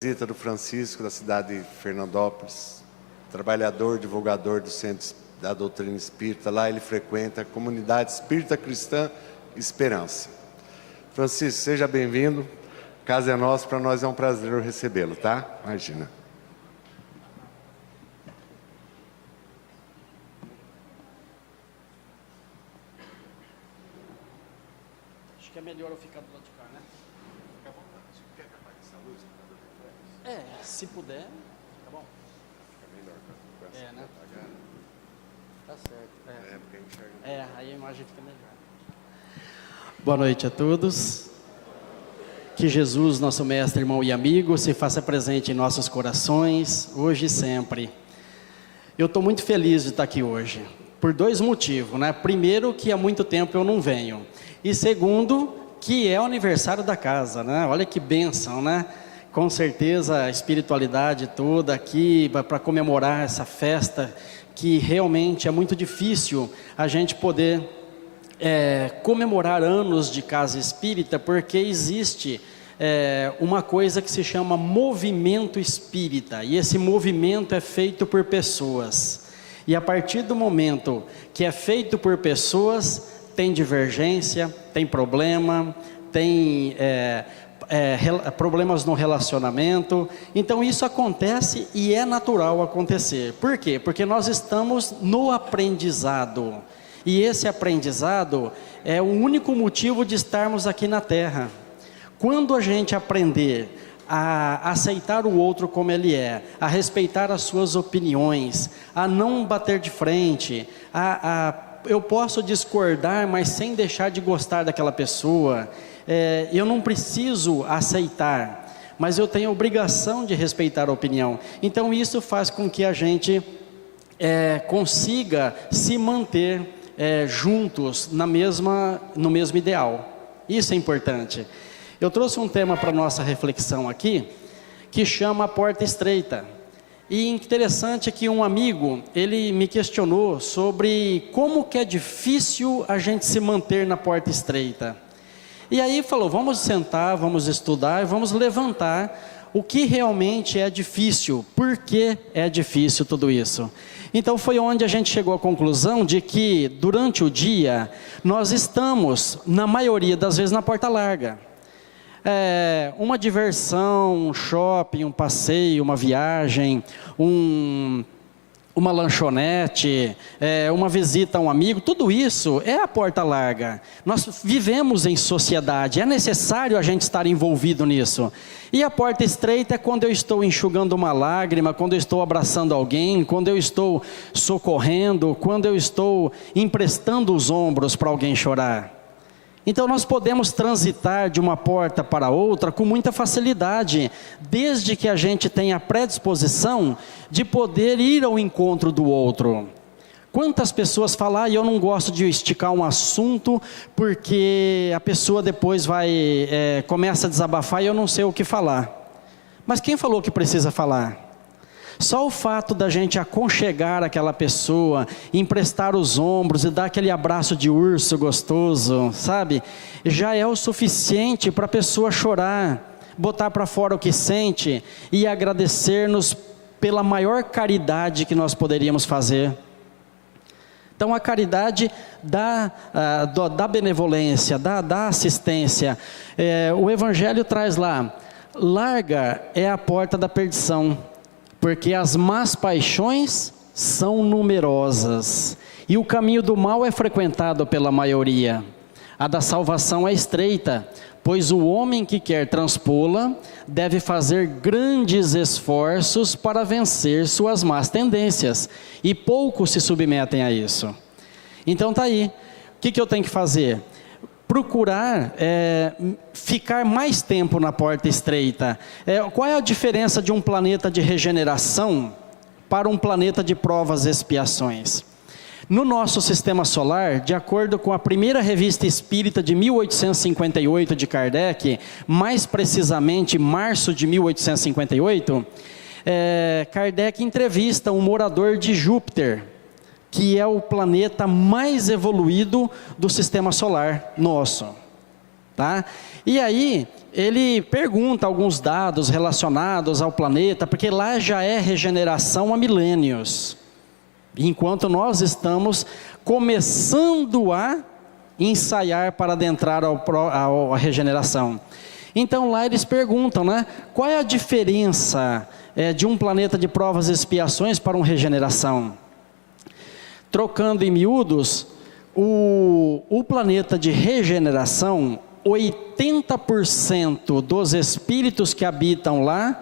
Visita do Francisco, da cidade de Fernandópolis, trabalhador, divulgador do Centro da Doutrina Espírita. Lá ele frequenta a comunidade espírita cristã Esperança. Francisco, seja bem-vindo. A casa é nossa, para nós é um prazer recebê-lo, tá? Imagina. Acho que é melhor eu ficar do lado de cá, né? Fica à vontade. Quer que apareça a luz? Se puder, tá bom. Fica melhor com essa Né? apagada. Tá certo. Porque enxerga. Aí a imagem fica melhor. Boa noite a todos. Que Jesus, nosso mestre, irmão e amigo, se faça presente em nossos corações, hoje e sempre. Eu estou muito feliz de estar aqui hoje, por dois motivos, né? Primeiro, que há muito tempo eu não venho. E segundo, que é o aniversário da casa, né? Olha que bênção, né? Com certeza a espiritualidade toda aqui para comemorar essa festa, que realmente é muito difícil a gente poder comemorar anos de casa espírita, porque existe uma coisa que se chama movimento espírita, e esse movimento é feito por pessoas, e a partir do momento que é feito por pessoas, tem divergência, tem problema, tem problemas no relacionamento. Então isso acontece e é natural acontecer. Por quê? Porque nós estamos no aprendizado, e esse aprendizado é o único motivo de estarmos aqui na Terra. Quando a gente aprender a aceitar o outro como ele é, a respeitar as suas opiniões, a não bater de frente, eu posso discordar, mas sem deixar de gostar daquela pessoa. Eu não preciso aceitar, mas eu tenho a obrigação de respeitar a opinião. Então isso faz com que a gente consiga se manter juntos no mesmo ideal. Isso é importante. Eu trouxe um tema para nossa reflexão aqui, que chama a porta estreita. E interessante que um amigo, ele me questionou sobre como que é difícil a gente se manter na porta estreita. E aí falou, vamos sentar, vamos estudar, vamos levantar o que realmente é difícil, por que é difícil tudo isso. Então foi onde a gente chegou à conclusão de que durante o dia, nós estamos, na maioria das vezes, na porta larga. Uma diversão, um shopping, um passeio, uma viagem, uma lanchonete, uma visita a um amigo, tudo isso é a porta larga. Nós vivemos em sociedade, é necessário a gente estar envolvido nisso. E a porta estreita é quando eu estou enxugando uma lágrima, quando eu estou abraçando alguém, quando eu estou socorrendo, quando eu estou emprestando os ombros para alguém chorar. Então nós podemos transitar de uma porta para outra com muita facilidade, desde que a gente tenha a predisposição de poder ir ao encontro do outro. Quantas pessoas falam, eu não gosto de esticar um assunto, porque a pessoa depois começa a desabafar e eu não sei o que falar. Mas quem falou que precisa falar? Só o fato da gente aconchegar aquela pessoa, emprestar os ombros e dar aquele abraço de urso gostoso, sabe? Já é o suficiente para a pessoa chorar, botar para fora o que sente e agradecer-nos pela maior caridade que nós poderíamos fazer. Então a caridade da benevolência, da assistência. O Evangelho traz lá, larga é a porta da perdição, porque as más paixões são numerosas, e o caminho do mal é frequentado pela maioria. A da salvação é estreita, pois o homem que quer transpô-la deve fazer grandes esforços para vencer suas más tendências, e poucos se submetem a isso. Então tá aí, o que eu tenho que fazer? Procurar ficar mais tempo na porta estreita. Qual é a diferença de um planeta de regeneração para um planeta de provas e expiações? No nosso sistema solar, de acordo com a primeira revista espírita de 1858 de Kardec, mais precisamente março de 1858, Kardec entrevista um morador de Júpiter, que é o planeta mais evoluído do sistema solar nosso. tá? E aí, ele pergunta alguns dados relacionados ao planeta, porque lá já é regeneração há milênios, enquanto nós estamos começando a ensaiar para adentrar à regeneração. Então lá eles perguntam, né, qual é a diferença de um planeta de provas e expiações para uma regeneração? Trocando em miúdos, o planeta de regeneração, 80% dos espíritos que habitam lá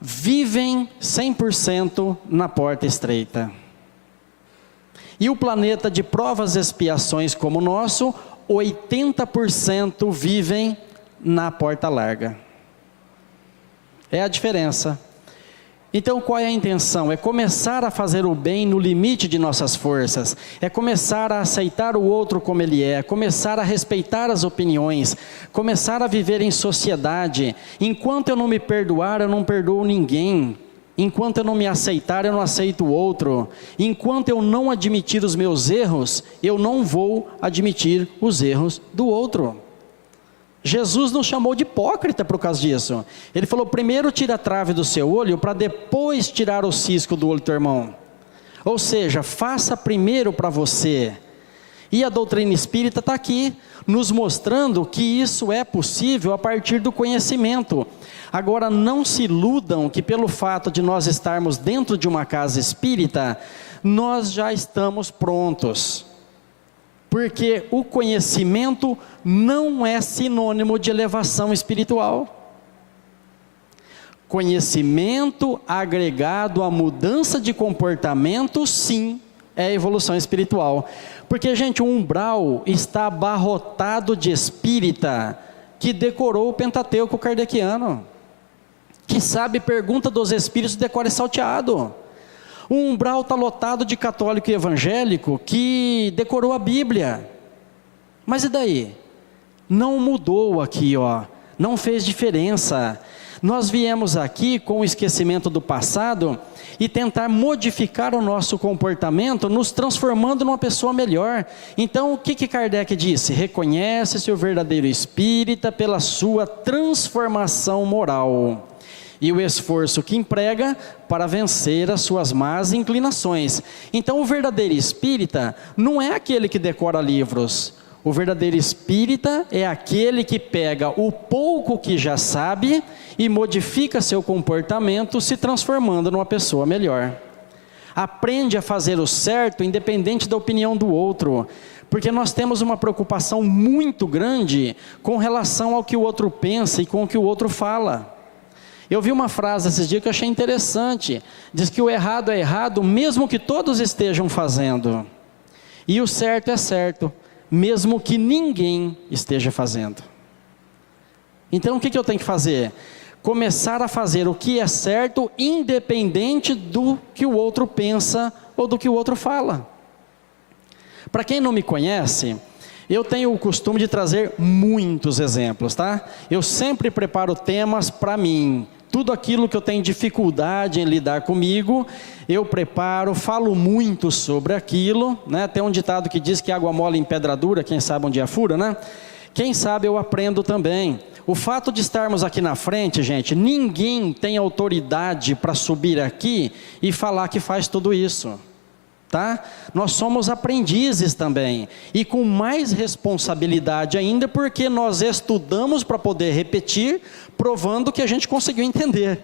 vivem 100% na porta estreita. E o planeta de provas e expiações como o nosso, 80% vivem na porta larga. É a diferença. Então qual é a intenção? É começar a fazer o bem no limite de nossas forças, é começar a aceitar o outro como ele é, começar a respeitar as opiniões, começar a viver em sociedade. Enquanto eu não me perdoar, eu não perdoo ninguém. Enquanto eu não me aceitar, eu não aceito o outro. Enquanto eu não admitir os meus erros, eu não vou admitir os erros do outro. Jesus nos chamou de hipócrita por causa disso. Ele falou, primeiro tira a trave do seu olho, para depois tirar o cisco do olho do teu irmão. Ou seja, faça primeiro para você. E a doutrina espírita está aqui, nos mostrando que isso é possível a partir do conhecimento. Agora, não se iludam que pelo fato de nós estarmos dentro de uma casa espírita, nós já estamos prontos. Porque o conhecimento não é sinônimo de elevação espiritual. Conhecimento agregado à mudança de comportamento, sim, é evolução espiritual. Porque, gente, o umbral está abarrotado de espírita que decorou o Pentateuco kardeciano, que sabe pergunta dos espíritos, decora e salteado. O umbral está lotado de católico e evangélico que decorou a Bíblia. Mas e daí? Não mudou aqui, ó. Não fez diferença. Nós viemos aqui com o esquecimento do passado e tentar modificar o nosso comportamento, nos transformando numa pessoa melhor. Então, o que Kardec disse? Reconhece-se o verdadeiro espírita pela sua transformação moral e o esforço que emprega para vencer as suas más inclinações. Então o verdadeiro espírita não é aquele que decora livros. O verdadeiro espírita é aquele que pega o pouco que já sabe e modifica seu comportamento, se transformando numa pessoa melhor. Aprende a fazer o certo independente da opinião do outro, porque nós temos uma preocupação muito grande com relação ao que o outro pensa e com o que o outro fala. Eu vi uma frase esses dias que eu achei interessante. Diz que o errado é errado, mesmo que todos estejam fazendo. E o certo é certo, mesmo que ninguém esteja fazendo. Então o que eu tenho que fazer? Começar a fazer o que é certo, independente do que o outro pensa ou do que o outro fala. Para quem não me conhece, eu tenho o costume de trazer muitos exemplos, tá? Eu sempre preparo temas para mim. Tudo aquilo que eu tenho dificuldade em lidar comigo, eu preparo, falo muito sobre aquilo, né? Tem um ditado que diz que água mole em pedra dura, quem sabe um dia fura, né? Quem sabe eu aprendo também. O fato de estarmos aqui na frente, gente, ninguém tem autoridade para subir aqui e falar que faz tudo isso. Tá? Nós somos aprendizes também, e com mais responsabilidade ainda, porque nós estudamos para poder repetir, provando que a gente conseguiu entender.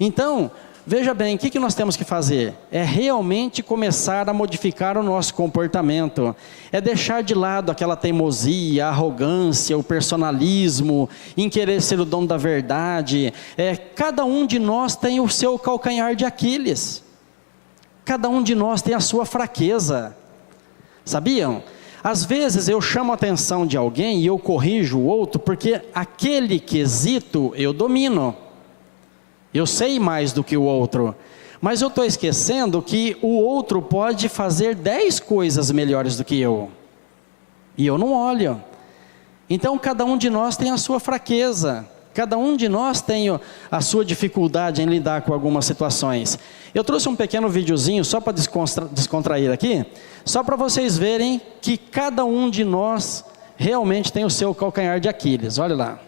Então, veja bem, o que nós temos que fazer? É realmente começar a modificar o nosso comportamento, é deixar de lado aquela teimosia, a arrogância, o personalismo, em querer ser o dono da verdade. Cada um de nós tem o seu calcanhar de Aquiles. Cada um de nós tem a sua fraqueza, sabiam? Às vezes eu chamo a atenção de alguém e eu corrijo o outro, porque aquele quesito eu domino, eu sei mais do que o outro, mas eu estou esquecendo que o outro pode fazer 10 coisas melhores do que eu, e eu não olho. Então cada um de nós tem a sua fraqueza, cada um de nós tem a sua dificuldade em lidar com algumas situações. Eu trouxe um pequeno videozinho só para descontrair aqui, só para vocês verem que cada um de nós realmente tem o seu calcanhar de Aquiles. Olha lá.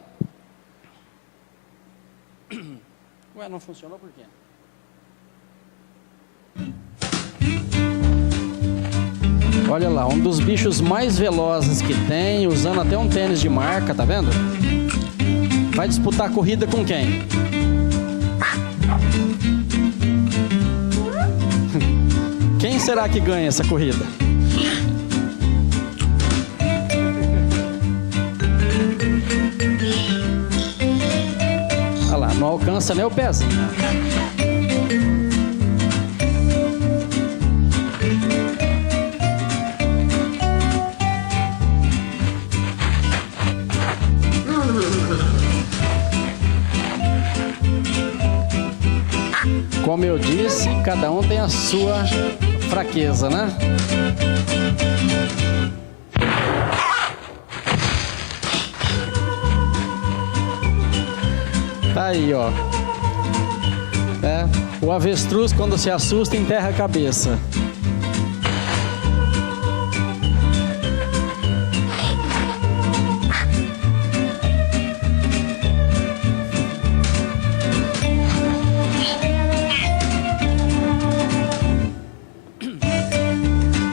Ué, não funcionou por quê? Olha lá, um dos bichos mais velozes que tem, usando até um tênis de marca, tá vendo? Vai disputar a corrida com quem? Quem será que ganha essa corrida? Olha lá, não alcança nem o pezinho. Como eu disse, cada um tem a sua fraqueza, né? Tá aí, ó. O avestruz, quando se assusta, enterra a cabeça.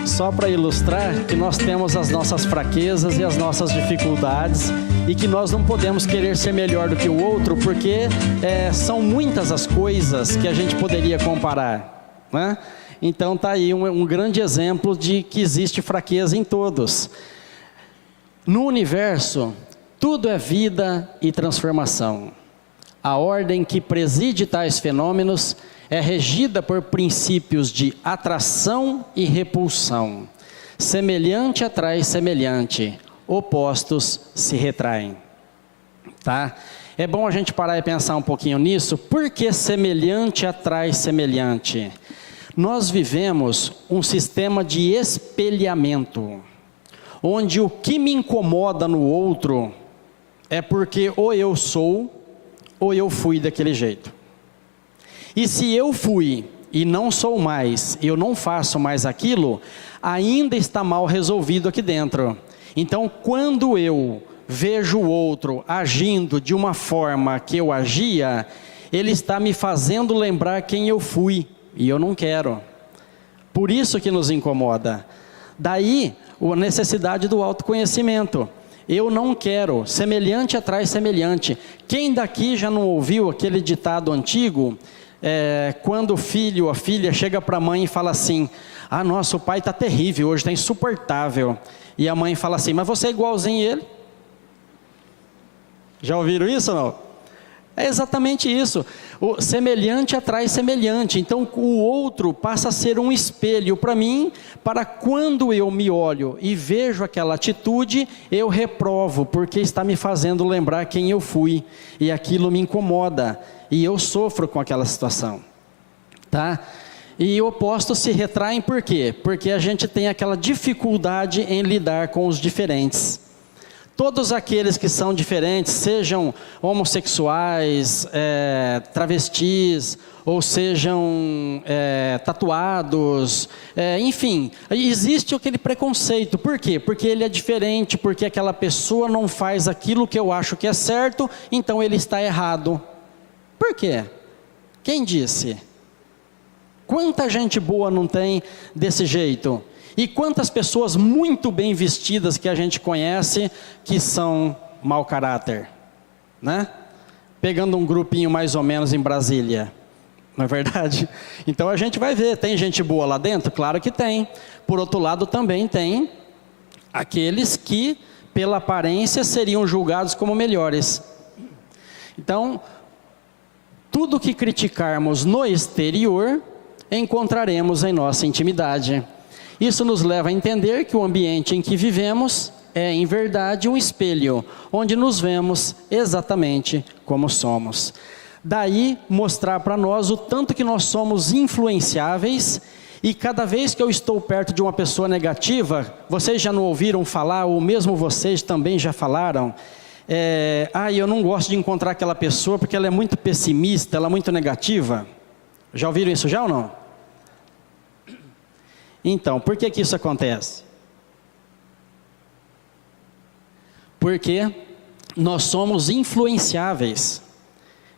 Só para ilustrar que nós temos as nossas fraquezas e as nossas dificuldades e que nós não podemos querer ser melhor do que o outro, porque são muitas as coisas que a gente poderia comparar, né? Então tá aí um grande exemplo de que existe fraqueza em todos. No universo, tudo é vida e transformação. A ordem que preside tais fenômenos é regida por princípios de atração e repulsão. Semelhante atrai semelhante, opostos se retraem. Tá? É bom a gente parar e pensar um pouquinho nisso. Por que semelhante atrai semelhante? Nós vivemos um sistema de espelhamento, onde o que me incomoda no outro é porque ou eu sou ou eu fui daquele jeito. E se eu fui e não sou mais, eu não faço mais aquilo, ainda está mal resolvido aqui dentro. Então, quando eu vejo o outro agindo de uma forma que eu agia, ele está me fazendo lembrar quem eu fui, e eu não quero. Por isso que nos incomoda. Daí, a necessidade do autoconhecimento. Eu não quero, semelhante atrai semelhante. Quem daqui já não ouviu aquele ditado antigo? Quando o filho ou a filha chega para a mãe e fala assim: ah, nossa, o pai está terrível, hoje está insuportável. E a mãe fala assim: mas você é igualzinho a ele? Já ouviram isso ou não? É exatamente isso. O semelhante atrai semelhante. Então o outro passa a ser um espelho para mim, para quando eu me olho e vejo aquela atitude, eu reprovo, porque está me fazendo lembrar quem eu fui. E aquilo me incomoda. E eu sofro com aquela situação, tá? E opostos se retraem por quê? Porque a gente tem aquela dificuldade em lidar com os diferentes. Todos aqueles que são diferentes, sejam homossexuais, travestis, ou sejam tatuados, enfim, existe aquele preconceito. Por quê? Porque ele é diferente, porque aquela pessoa não faz aquilo que eu acho que é certo, então ele está errado. Por quê? Quem disse? Quanta gente boa não tem desse jeito? E quantas pessoas muito bem vestidas que a gente conhece que são mau caráter, né? Pegando um grupinho mais ou menos em Brasília, não é verdade? Então a gente vai ver, tem gente boa lá dentro? Claro que tem. Por outro lado também tem aqueles que pela aparência seriam julgados como melhores. Então, tudo que criticarmos no exterior, encontraremos em nossa intimidade. Isso nos leva a entender que o ambiente em que vivemos é, em verdade, um espelho, onde nos vemos exatamente como somos. Daí, mostrar para nós o tanto que nós somos influenciáveis, e cada vez que eu estou perto de uma pessoa negativa, vocês já não ouviram falar, ou mesmo vocês também já falaram, eu não gosto de encontrar aquela pessoa porque ela é muito pessimista, ela é muito negativa. Já ouviram isso já ou não? Então, por que que isso acontece? Porque nós somos influenciáveis.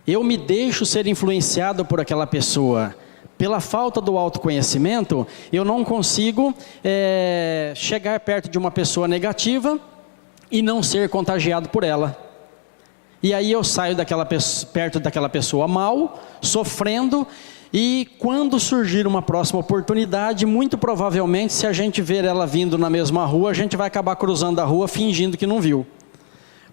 Eu me deixo ser influenciado por aquela pessoa. Pela falta do autoconhecimento, eu não consigo chegar perto de uma pessoa negativa e não ser contagiado por ela. E aí eu saio perto daquela pessoa mal, sofrendo, e quando surgir uma próxima oportunidade, muito provavelmente, se a gente ver ela vindo na mesma rua, a gente vai acabar cruzando a rua fingindo que não viu.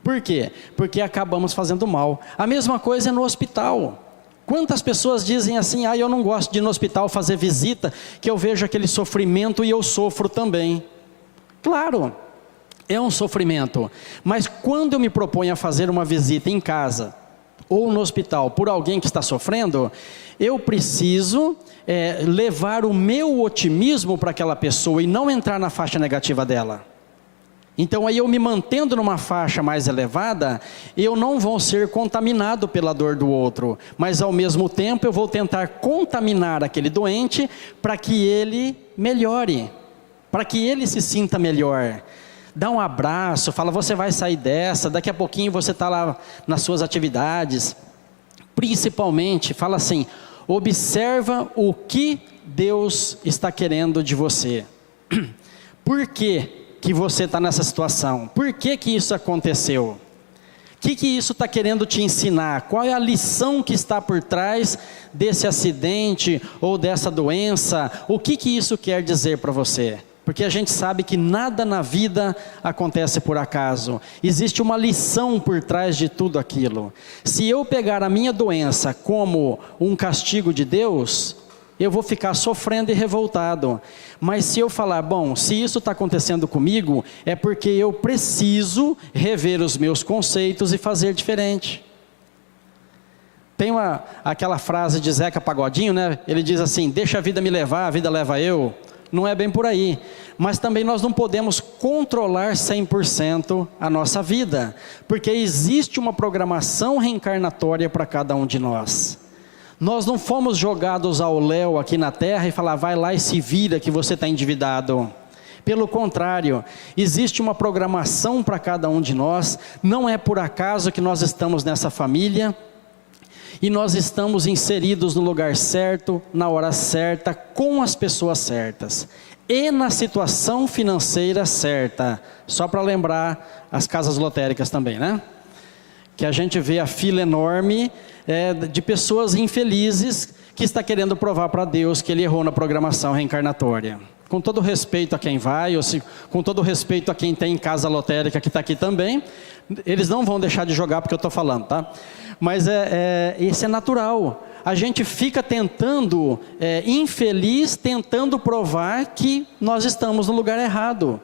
Por quê? Porque acabamos fazendo mal. A mesma coisa é no hospital. Quantas pessoas dizem assim, eu não gosto de ir no hospital fazer visita, que eu vejo aquele sofrimento e eu sofro também. Claro, é um sofrimento, mas quando eu me proponho a fazer uma visita em casa, ou no hospital, por alguém que está sofrendo, eu preciso levar o meu otimismo para aquela pessoa e não entrar na faixa negativa dela. Então aí eu me mantendo numa faixa mais elevada, eu não vou ser contaminado pela dor do outro, mas ao mesmo tempo eu vou tentar contaminar aquele doente para que ele melhore, para que ele se sinta melhor. Dá um abraço, fala, você vai sair dessa, daqui a pouquinho você está lá nas suas atividades. Principalmente, fala assim, observa o que Deus está querendo de você. Por quê que você está nessa situação? Por que que isso aconteceu? O que isso está querendo te ensinar? Qual é a lição que está por trás desse acidente ou dessa doença? O que isso quer dizer para você? Porque a gente sabe que nada na vida acontece por acaso. Existe uma lição por trás de tudo aquilo. Se eu pegar a minha doença como um castigo de Deus, eu vou ficar sofrendo e revoltado. Mas se eu falar, bom, se isso está acontecendo comigo, é porque eu preciso rever os meus conceitos e fazer diferente. Tem aquela frase de Zeca Pagodinho, né? Ele diz assim, deixa a vida me levar, a vida leva eu. Não é bem por aí, mas também nós não podemos controlar 100% a nossa vida, porque existe uma programação reencarnatória para cada um de nós. Nós não fomos jogados ao léu aqui na terra e falar, vai lá e se vira que você está endividado. Pelo contrário, existe uma programação para cada um de nós, não é por acaso que nós estamos nessa família, e nós estamos inseridos no lugar certo, na hora certa, com as pessoas certas. E na situação financeira certa. Só para lembrar as casas lotéricas também, né? Que a gente vê a fila enorme de pessoas infelizes que está querendo provar para Deus que ele errou na programação reencarnatória. Com todo respeito a quem vai, com todo respeito a quem tem casa lotérica que está aqui também, eles não vão deixar de jogar porque eu estou falando, tá? Mas isso é natural. A gente fica tentando, infeliz, tentando provar que nós estamos no lugar errado.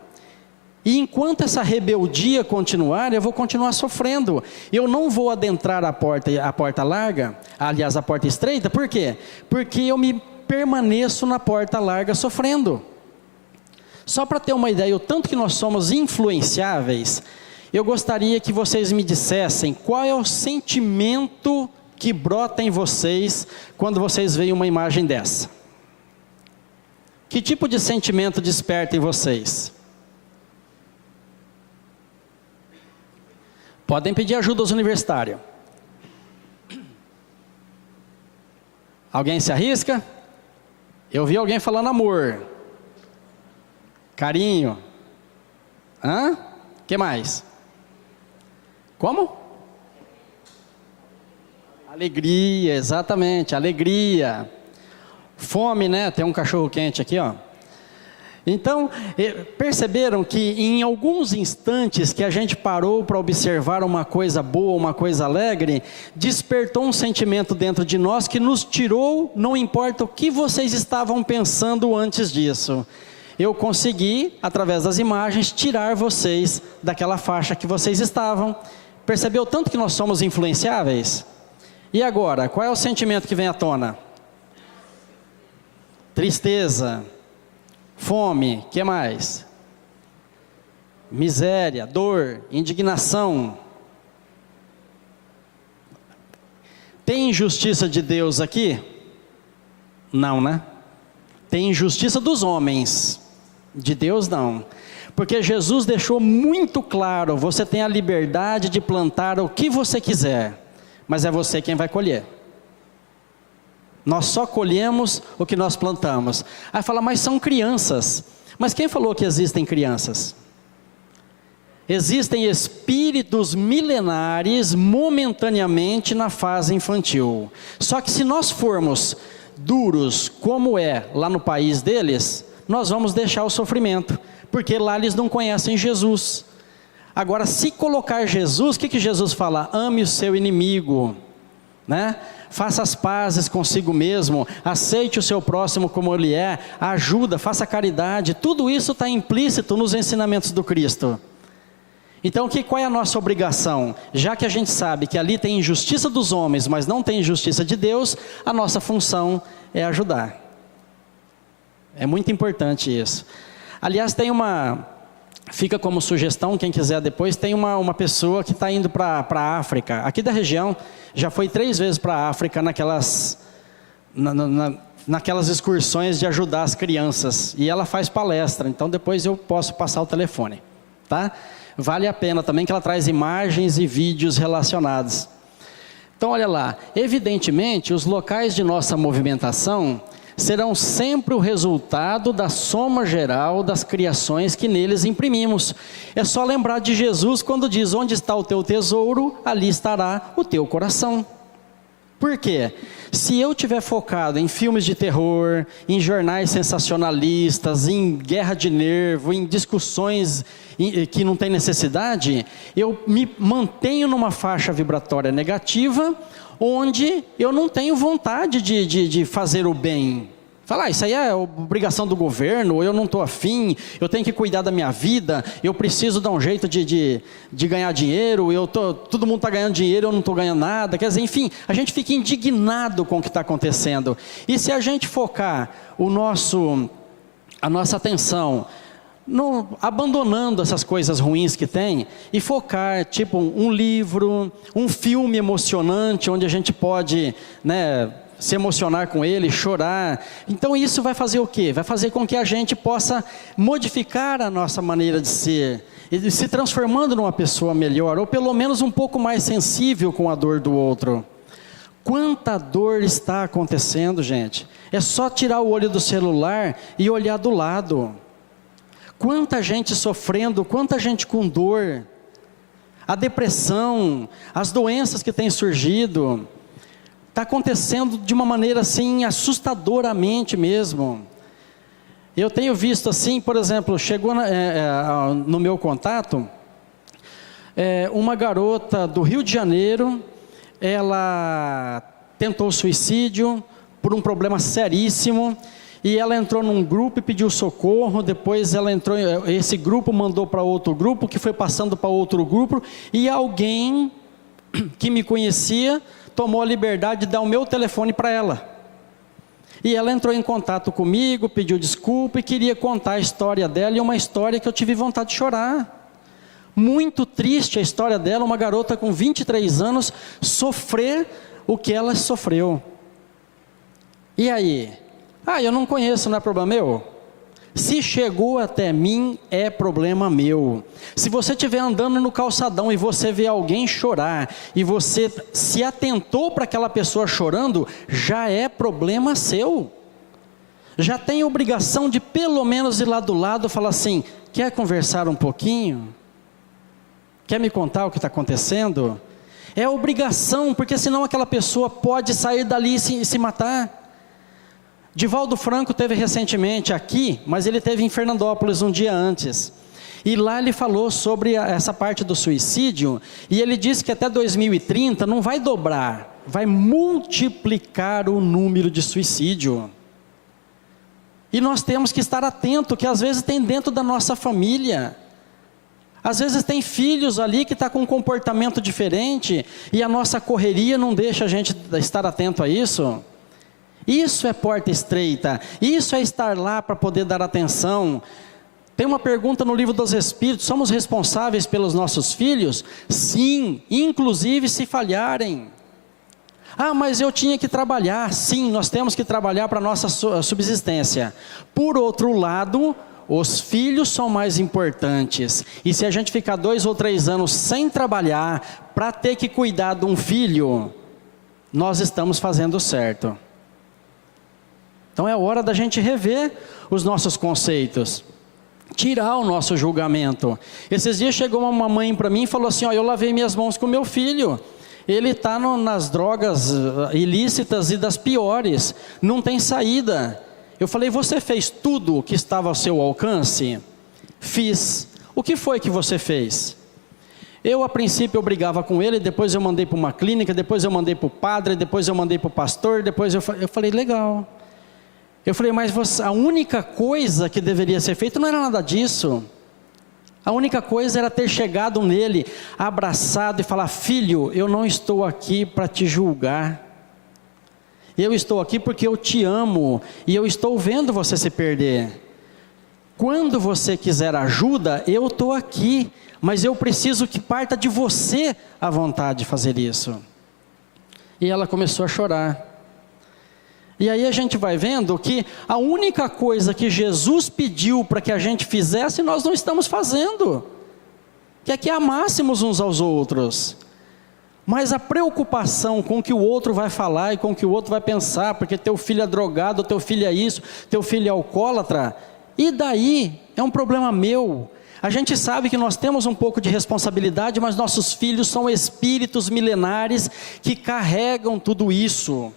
E enquanto essa rebeldia continuar, eu vou continuar sofrendo. Eu não vou adentrar a porta larga, aliás, a porta estreita, por quê? Porque eu me permaneço na porta larga sofrendo. Só para ter uma ideia, o tanto que nós somos influenciáveis, eu gostaria que vocês me dissessem qual é o sentimento que brota em vocês quando vocês veem uma imagem dessa. Que tipo de sentimento desperta em vocês? Podem pedir ajuda aos universitários. Alguém se arrisca? Eu vi alguém falando amor, carinho. Que mais? Como? Alegria, exatamente, alegria. Fome, né? Tem um cachorro quente aqui, ó. Então, perceberam que em alguns instantes que a gente parou para observar uma coisa boa, uma coisa alegre, despertou um sentimento dentro de nós que nos tirou, não importa o que vocês estavam pensando antes disso. Eu consegui, através das imagens, tirar vocês daquela faixa que vocês estavam. Percebeu tanto que nós somos influenciáveis? E agora, qual é o sentimento que vem à tona? Tristeza. Fome, que mais? Miséria, dor, indignação. Tem injustiça de Deus aqui? Não, né? Tem injustiça dos homens, de Deus não. Porque Jesus deixou muito claro, você tem a liberdade de plantar o que você quiser, mas é você quem vai colher. Nós só colhemos o que nós plantamos. Aí fala, mas são crianças. Mas quem falou que existem crianças? Existem espíritos milenares momentaneamente na fase infantil. Só que se nós formos duros como é lá no país deles, nós vamos deixar o sofrimento, porque lá eles não conhecem Jesus. Agora, se colocar Jesus, o que Jesus fala? Ame o seu inimigo, né? Faça as pazes consigo mesmo, aceite o seu próximo como ele é, ajuda, faça caridade, tudo isso está implícito nos ensinamentos do Cristo. Então, qual é a nossa obrigação? Já que a gente sabe que ali tem injustiça dos homens, mas não tem injustiça de Deus, a nossa função é ajudar. É muito importante isso. Aliás, fica como sugestão, quem quiser depois, tem uma pessoa que está indo para a África, aqui da região, já foi 3 vezes para a África naquelas excursões de ajudar as crianças, e ela faz palestra, então depois eu posso passar o telefone, tá? Vale a pena também que ela traz imagens e vídeos relacionados. Então olha lá, evidentemente os locais de nossa movimentação serão sempre o resultado da soma geral das criações que neles imprimimos. É só lembrar de Jesus quando diz, onde está o teu tesouro, ali estará o teu coração. Por quê? Se eu estiver focado em filmes de terror, em jornais sensacionalistas, em guerra de nervo, em discussões que não tem necessidade, eu me mantenho numa faixa vibratória negativa, onde eu não tenho vontade de fazer o bem. Falar, isso aí é obrigação do governo, eu não estou afim, eu tenho que cuidar da minha vida, eu preciso dar um jeito de ganhar dinheiro, todo mundo está ganhando dinheiro, eu não estou ganhando nada. Quer dizer, enfim, a gente fica indignado com o que está acontecendo. E se a gente focar a nossa atenção abandonando essas coisas ruins que tem, e focar, tipo, um livro, um filme emocionante, onde a gente pode, né, se emocionar com ele, chorar, então isso vai fazer o quê? Vai fazer com que a gente possa modificar a nossa maneira de ser, e se transformando numa pessoa melhor, ou pelo menos um pouco mais sensível com a dor do outro. Quanta dor está acontecendo, gente? É só tirar o olho do celular e olhar do lado. Quanta gente sofrendo, quanta gente com dor, a depressão, as doenças que têm surgido, está acontecendo de uma maneira assim, assustadoramente mesmo. Eu tenho visto assim, por exemplo, chegou no meu contato, uma garota do Rio de Janeiro, ela tentou suicídio por um problema seríssimo, e ela entrou num grupo e pediu socorro, depois esse grupo mandou para outro grupo, que foi passando para outro grupo, e alguém que me conhecia, tomou a liberdade de dar o meu telefone para ela. E ela entrou em contato comigo, pediu desculpa e queria contar a história dela, e uma história que eu tive vontade de chorar. Muito triste a história dela, uma garota com 23 anos, sofrer o que ela sofreu. E aí? Eu não conheço, não é problema meu? Se chegou até mim, é problema meu. Se você estiver andando no calçadão e você vê alguém chorar, e você se atentou para aquela pessoa chorando, já é problema seu. Já tem obrigação de pelo menos ir lá do lado e falar assim, quer conversar um pouquinho? Quer me contar o que está acontecendo? É obrigação, porque senão aquela pessoa pode sair dali e se matar. Divaldo Franco teve recentemente aqui, mas ele teve em Fernandópolis um dia antes. E lá ele falou sobre essa parte do suicídio, e ele disse que até 2030 não vai dobrar, vai multiplicar o número de suicídio. E nós temos que estar atento, que às vezes tem dentro da nossa família. Às vezes tem filhos ali que estão com um comportamento diferente, e a nossa correria não deixa a gente estar atento a isso. Isso é porta estreita, isso é estar lá para poder dar atenção. Tem uma pergunta no livro dos Espíritos, somos responsáveis pelos nossos filhos? Sim, inclusive se falharem. Mas eu tinha que trabalhar. Sim, nós temos que trabalhar para a nossa subsistência. Por outro lado, os filhos são mais importantes. E se a gente ficar 2 ou 3 anos sem trabalhar para ter que cuidar de um filho, nós estamos fazendo certo. Então é hora da gente rever os nossos conceitos, tirar o nosso julgamento. Esses dias chegou uma mãe para mim e falou assim: ó, eu lavei minhas mãos com meu filho, ele está nas drogas ilícitas e das piores, não tem saída. Eu falei: você fez tudo o que estava ao seu alcance? Fiz. O que foi que você fez? Eu, a princípio, eu brigava com ele, depois eu mandei para uma clínica, depois eu mandei para o padre, depois eu mandei para o pastor, depois eu falei: legal. Eu falei: mas a única coisa que deveria ser feita não era nada disso. A única coisa era ter chegado nele, abraçado e falar: filho, eu não estou aqui para te julgar. Eu estou aqui porque eu te amo e eu estou vendo você se perder. Quando você quiser ajuda, eu estou aqui, mas eu preciso que parta de você a vontade de fazer isso. E ela começou a chorar. E aí a gente vai vendo que a única coisa que Jesus pediu para que a gente fizesse, nós não estamos fazendo, que amássemos uns aos outros. Mas a preocupação com o que o outro vai falar e com o que o outro vai pensar, porque teu filho é drogado, teu filho é isso, teu filho é alcoólatra, e daí? É um problema meu. A gente sabe que nós temos um pouco de responsabilidade, mas nossos filhos são espíritos milenares que carregam tudo isso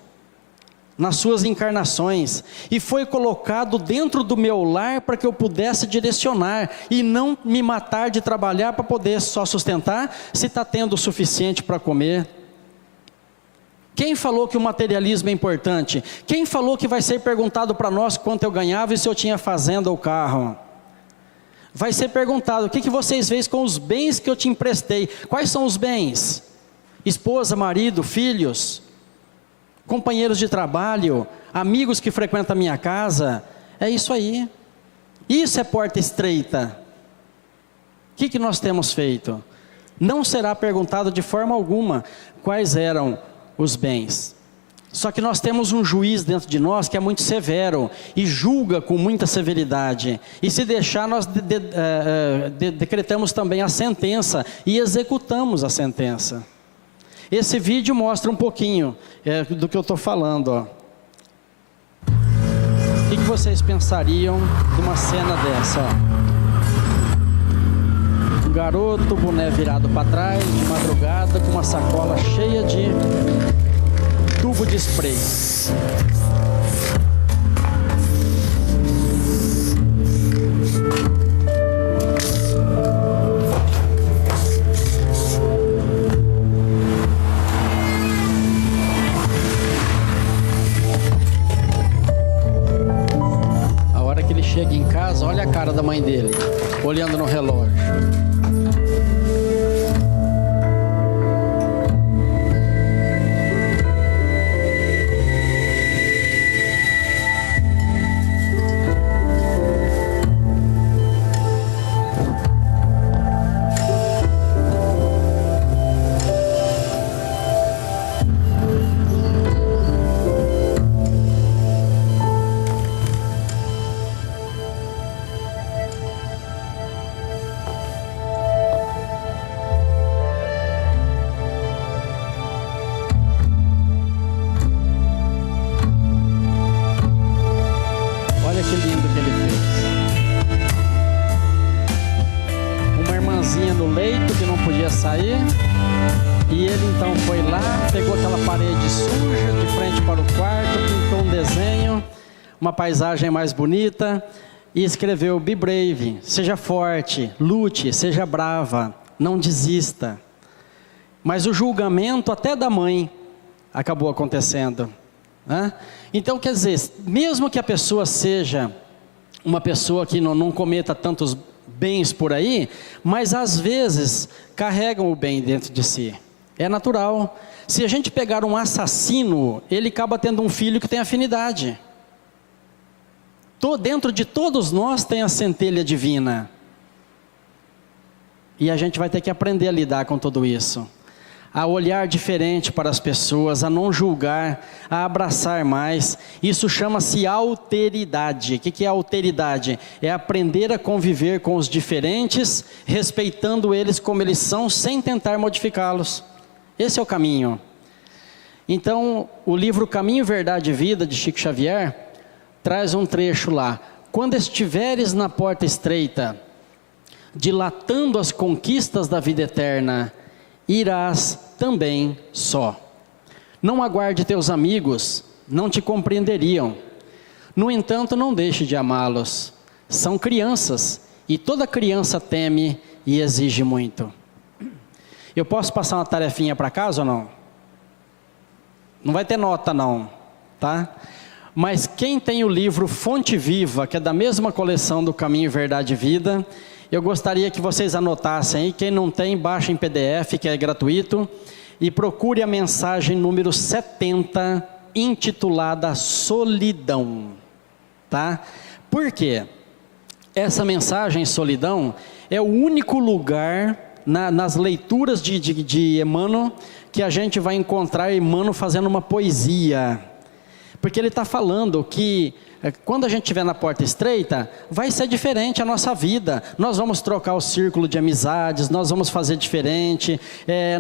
nas suas encarnações, e foi colocado dentro do meu lar para que eu pudesse direcionar, e não me matar de trabalhar para poder só sustentar, se está tendo o suficiente para comer. Quem falou que o materialismo é importante? Quem falou que vai ser perguntado para nós quanto eu ganhava e se eu tinha fazenda ou carro? Vai ser perguntado: o que vocês fez com os bens que eu te emprestei? Quais são os bens? Esposa, marido, filhos, companheiros de trabalho, amigos que frequentam a minha casa. É isso aí. Isso é porta estreita. O que nós temos feito? Não será perguntado de forma alguma quais eram os bens. Só que nós temos um juiz dentro de nós que é muito severo e julga com muita severidade. E se deixar, nós decretamos também a sentença e executamos a sentença. Esse vídeo mostra um pouquinho do que eu estou falando. Ó. O que vocês pensariam de uma cena dessa? Ó? Um garoto, boné virado para trás, de madrugada, com uma sacola cheia de tubo de spray. Chega em casa, olha a cara da mãe dele, olhando no relógio. Que lindo que ele fez. Uma irmãzinha no leito que não podia sair, e ele então foi lá, pegou aquela parede suja de frente para o quarto, pintou um desenho, uma paisagem mais bonita, e escreveu: Be brave, seja forte, lute, seja brava, não desista. Mas o julgamento até da mãe acabou acontecendo. Então, quer dizer, mesmo que a pessoa seja uma pessoa que não cometa tantos bens por aí, mas às vezes carregam o bem dentro de si. É natural. Se a gente pegar um assassino, ele acaba tendo um filho que tem afinidade. Dentro de todos nós tem a centelha divina. E a gente vai ter que aprender a lidar com tudo isso. a olhar diferente para as pessoas, a não julgar, a abraçar mais. Isso chama-se alteridade. O que é alteridade? É aprender a conviver com os diferentes, respeitando eles como eles são, sem tentar modificá-los. Esse é o caminho. Então, o livro Caminho, Verdade e Vida, de Chico Xavier, traz um trecho lá. Quando estiveres na porta estreita, dilatando as conquistas da vida eterna, irás também só. Não aguarde teus amigos, não te compreenderiam. No entanto, não deixe de amá-los. São crianças, e toda criança teme e exige muito. Eu posso passar uma tarefinha para casa ou não? Não vai ter nota não, tá? Mas quem tem o livro Fonte Viva, que é da mesma coleção do Caminho, Verdade e Vida, eu gostaria que vocês anotassem aí. Quem não tem, baixa em PDF, que é gratuito, e procure a mensagem número 70, intitulada Solidão, tá? Por quê? Essa mensagem, Solidão, é o único lugar nas leituras de Emmanuel que a gente vai encontrar Emmanuel fazendo uma poesia. Porque ele está falando que quando a gente estiver na porta estreita, vai ser diferente a nossa vida. Nós vamos trocar o círculo de amizades, nós vamos fazer diferente,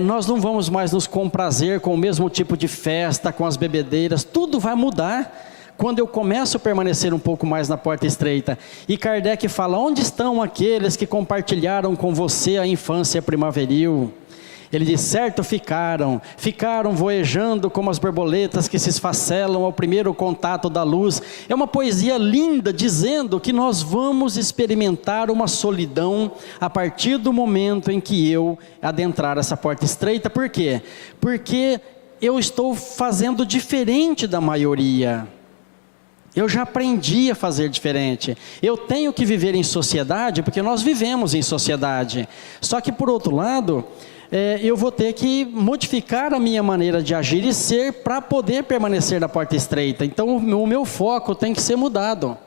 nós não vamos mais nos comprazer com o mesmo tipo de festa, com as bebedeiras, tudo vai mudar quando eu começo a permanecer um pouco mais na porta estreita. E Kardec fala: onde estão aqueles que compartilharam com você a infância primaveril? Ele diz: certo, ficaram voejando como as borboletas que se esfacelam ao primeiro contato da luz. É uma poesia linda, dizendo que nós vamos experimentar uma solidão a partir do momento em que eu adentrar essa porta estreita. Por quê? Porque eu estou fazendo diferente da maioria. Eu já aprendi a fazer diferente. Eu tenho que viver em sociedade, porque nós vivemos em sociedade. Só que, por outro lado, eu vou ter que modificar a minha maneira de agir e ser para poder permanecer na porta estreita. Então o meu foco tem que ser mudado.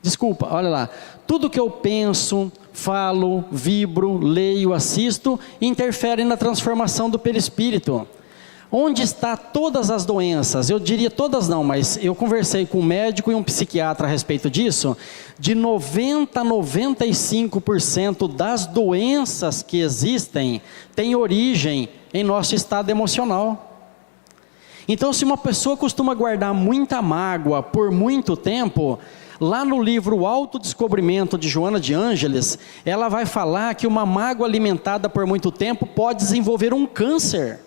Desculpa, olha lá. Tudo que eu penso, falo, vibro, leio, assisto, interfere na transformação do perispírito. Onde está todas as doenças? Eu diria todas não, mas eu conversei com um médico e um psiquiatra a respeito disso. De 90% a 95% das doenças que existem têm origem em nosso estado emocional. Então, se uma pessoa costuma guardar muita mágoa por muito tempo, lá no livro O Autodescobrimento de Joana de Ângeles, ela vai falar que uma mágoa alimentada por muito tempo pode desenvolver um câncer,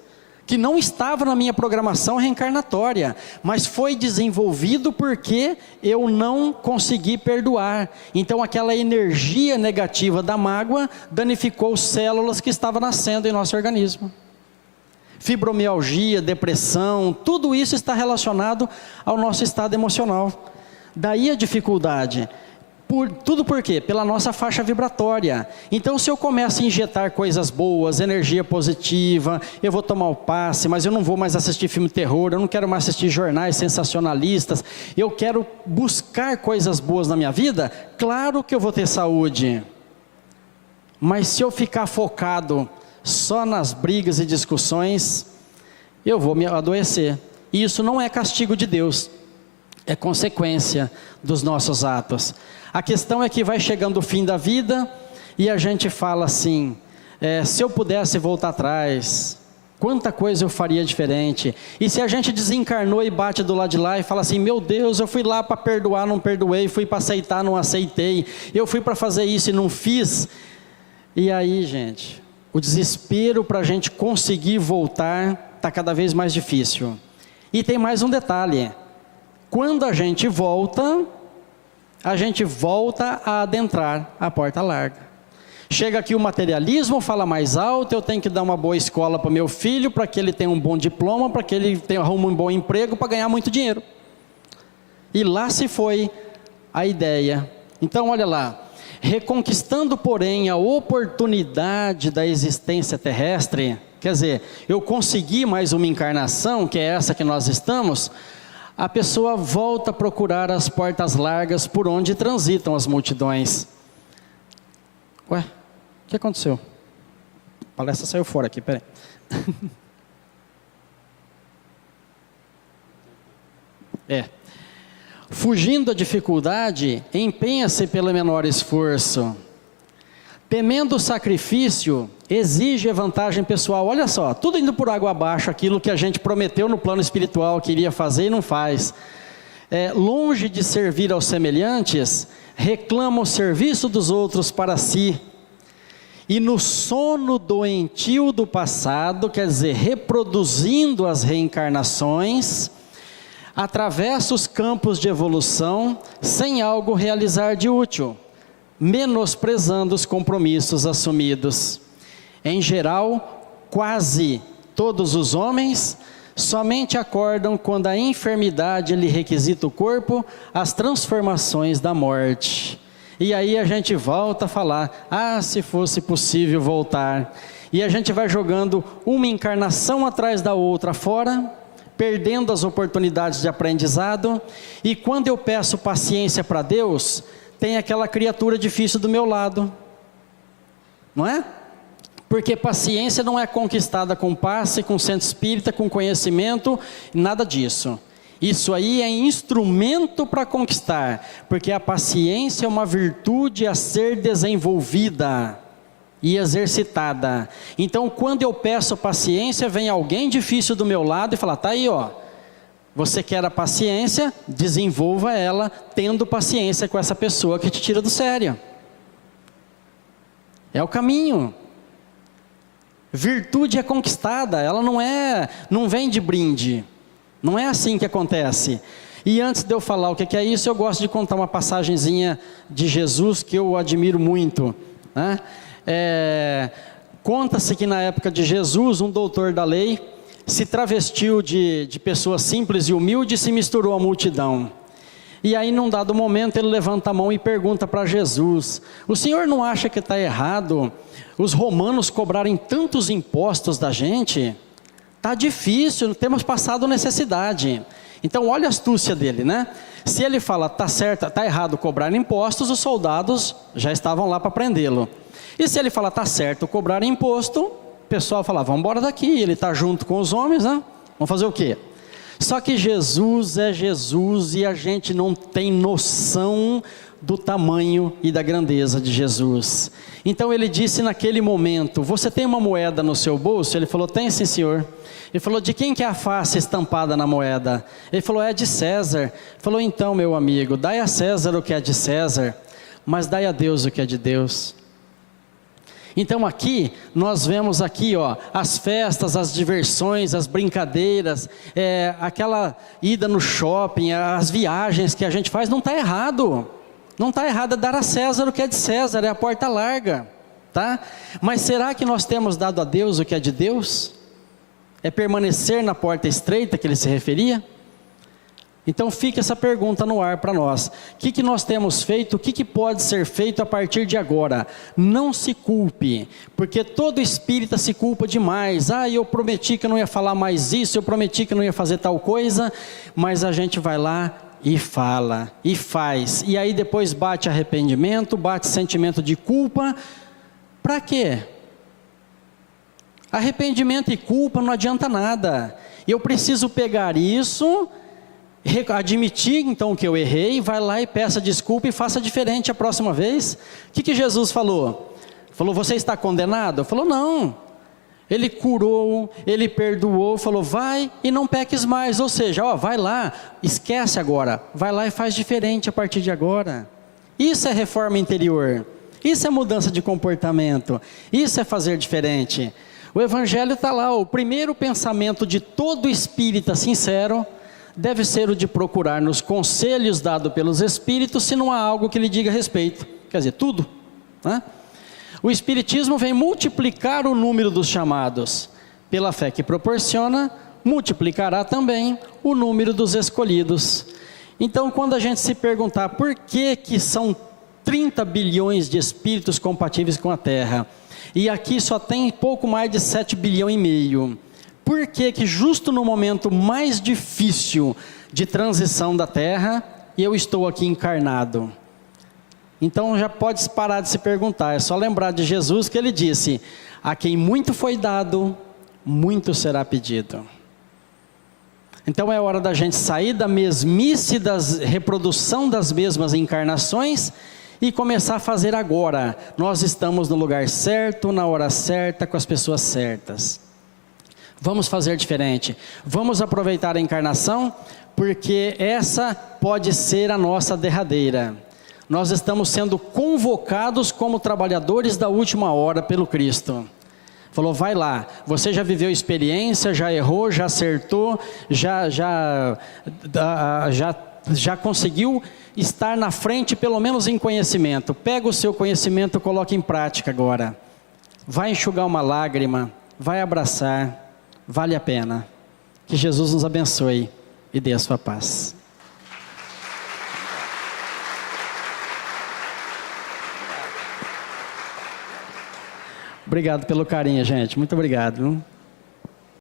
que não estava na minha programação reencarnatória, mas foi desenvolvido porque eu não consegui perdoar. Então aquela energia negativa da mágoa danificou células que estavam nascendo em nosso organismo. Fibromialgia, depressão, tudo isso está relacionado ao nosso estado emocional. Daí a dificuldade. Tudo por quê? Pela nossa faixa vibratória. Então, se eu começo a injetar coisas boas, energia positiva, eu vou tomar o passe, mas eu não vou mais assistir filme de terror, eu não quero mais assistir jornais sensacionalistas, eu quero buscar coisas boas na minha vida, claro que eu vou ter saúde. Mas se eu ficar focado só nas brigas e discussões, eu vou me adoecer. E isso não é castigo de Deus, é consequência dos nossos atos. A questão é que vai chegando o fim da vida e a gente fala assim: se eu pudesse voltar atrás, quanta coisa eu faria diferente. E se a gente desencarnou e bate do lado de lá e fala assim: meu Deus, eu fui lá para perdoar, não perdoei, fui para aceitar, não aceitei, eu fui para fazer isso e não fiz. E aí, gente, o desespero para a gente conseguir voltar está cada vez mais difícil. E tem mais um detalhe: quando a gente volta a adentrar a porta larga. Chega aqui o materialismo, fala mais alto: eu tenho que dar uma boa escola para meu filho, para que ele tenha um bom diploma, para que ele arrume um bom emprego, para ganhar muito dinheiro. E lá se foi a ideia. Então olha lá: reconquistando porém a oportunidade da existência terrestre, quer dizer, eu consegui mais uma encarnação, que é essa que nós estamos, a pessoa volta a procurar as portas largas por onde transitam as multidões. Ué, o que aconteceu? A palestra saiu fora aqui, peraí. Fugindo da dificuldade, empenha-se pelo menor esforço. Temendo o sacrifício, exige vantagem pessoal. Olha só, tudo indo por água abaixo, aquilo que a gente prometeu no plano espiritual que iria fazer e não faz. Longe de servir aos semelhantes, reclama o serviço dos outros para si. E no sono doentio do passado, quer dizer, reproduzindo as reencarnações, atravessa os campos de evolução sem algo realizar de útil, menosprezando os compromissos assumidos. Em geral, quase todos os homens somente acordam quando a enfermidade lhe requisita o corpo, as transformações da morte. E aí a gente volta a falar, se fosse possível voltar. E a gente vai jogando uma encarnação atrás da outra fora, perdendo as oportunidades de aprendizado. E quando eu peço paciência para Deus, tem aquela criatura difícil do meu lado, não é? Porque paciência não é conquistada com passe, com centro espírita, com conhecimento, nada disso. Isso aí é instrumento para conquistar, porque a paciência é uma virtude a ser desenvolvida e exercitada. Então, quando eu peço paciência, vem alguém difícil do meu lado e fala, tá aí ó, você quer a paciência, desenvolva ela, tendo paciência com essa pessoa que te tira do sério. É o caminho. Virtude é conquistada, ela não vem de brinde. Não é assim que acontece. E antes de eu falar o que é isso, eu gosto de contar uma passagenzinha de Jesus que eu admiro muito, né? Conta-se que na época de Jesus, um doutor da lei se travestiu de pessoa simples e humilde e se misturou à multidão. E aí, num dado momento, ele levanta a mão e pergunta para Jesus, o senhor não acha que está errado os romanos cobrarem tantos impostos da gente? Está difícil, temos passado necessidade. Então, olha a astúcia dele, né? Se ele fala, está certo, está errado cobrar impostos, os soldados já estavam lá para prendê-lo. E se ele fala, está certo cobrar imposto, o pessoal fala, vamos embora daqui, ele está junto com os homens, né? Vamos fazer o quê? Só que Jesus é Jesus e a gente não tem noção do tamanho e da grandeza de Jesus. Então ele disse naquele momento, você tem uma moeda no seu bolso? Ele falou, tem sim senhor. Ele falou, de quem que é a face estampada na moeda? Ele falou, é de César. Ele falou, então meu amigo, dai a César o que é de César, mas dai a Deus o que é de Deus. Então aqui, nós vemos aqui, ó, as festas, as diversões, as brincadeiras, aquela ida no shopping, as viagens que a gente faz, não está errado. Não está errado, é dar a César o que é de César, é a porta larga, tá? Mas será que nós temos dado a Deus o que é de Deus? É permanecer na porta estreita que ele se referia? Então fica essa pergunta no ar para nós. O que nós temos feito? O que pode ser feito a partir de agora? Não se culpe, porque todo espírita se culpa demais. Eu prometi que eu não ia falar mais isso, eu prometi que eu não ia fazer tal coisa, mas a gente vai lá e fala, e faz, e aí depois bate arrependimento, bate sentimento de culpa. Para quê? Arrependimento e culpa não adianta nada. Eu preciso pegar isso, admitir então que eu errei, vai lá e peça desculpa e faça diferente a próxima vez. O que Jesus falou? Falou, você está condenado? Falou, não. Ele curou, ele perdoou, falou, vai e não peques mais. Ou seja, vai lá, esquece agora, vai lá e faz diferente a partir de agora. Isso é reforma interior, isso é mudança de comportamento, isso é fazer diferente. O Evangelho está lá, o primeiro pensamento de todo espírita sincero deve ser o de procurar nos conselhos dados pelos Espíritos, se não há algo que lhe diga respeito, quer dizer, tudo, né? O Espiritismo vem multiplicar o número dos chamados, pela fé que proporciona, multiplicará também o número dos escolhidos. Então, quando a gente se perguntar por que são 30 bilhões de espíritos compatíveis com a Terra, e aqui só tem pouco mais de 7 bilhões e meio, por que justo no momento mais difícil de transição da Terra, eu estou aqui encarnado? Então já pode parar de se perguntar, é só lembrar de Jesus que ele disse, a quem muito foi dado, muito será pedido. Então é hora da gente sair da mesmice das reprodução das mesmas encarnações e começar a fazer agora. Nós estamos no lugar certo, na hora certa, com as pessoas certas. Vamos fazer diferente. Vamos aproveitar a encarnação, porque essa pode ser a nossa derradeira. Nós estamos sendo convocados como trabalhadores da última hora pelo Cristo. Falou, vai lá, você já viveu experiência, já errou, já acertou, já conseguiu estar na frente, pelo menos em conhecimento. Pega o seu conhecimento e coloca em prática agora. Vai enxugar uma lágrima, vai abraçar, vale a pena. Que Jesus nos abençoe e dê a sua paz. Obrigado pelo carinho, gente. Muito obrigado.